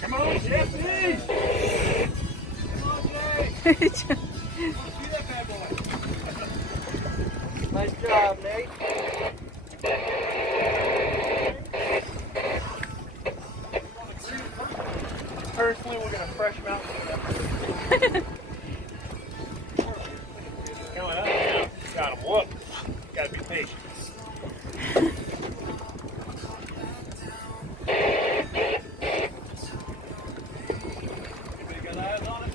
Come on, Jesse! Come on, Jay! See that bad boy? Nice job, Nate. Personally, we're gonna fresh mount. Coming up now. Got him. Whoop. Gotta be patient. Anybody got eyes on it?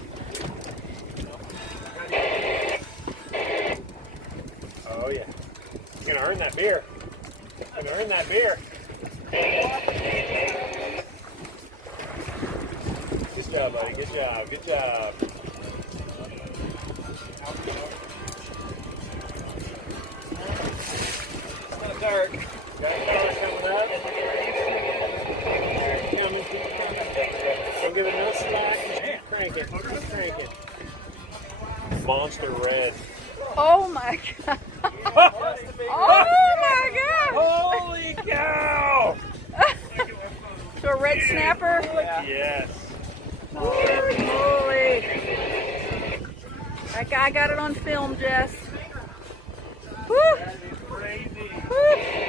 Oh yeah. You're gonna earn that beer. You're gonna earn that beer. Good job, buddy. Good job. Good job. It's not dark. Got a color coming up. Coming. Don't give it no slack. Crank it. Crank it. Monster red. Oh my god. Oh my god. Holy cow! To a red snapper? Yes. Holy moly. That guy got it on film, Jess. Woo. That is crazy. Woo.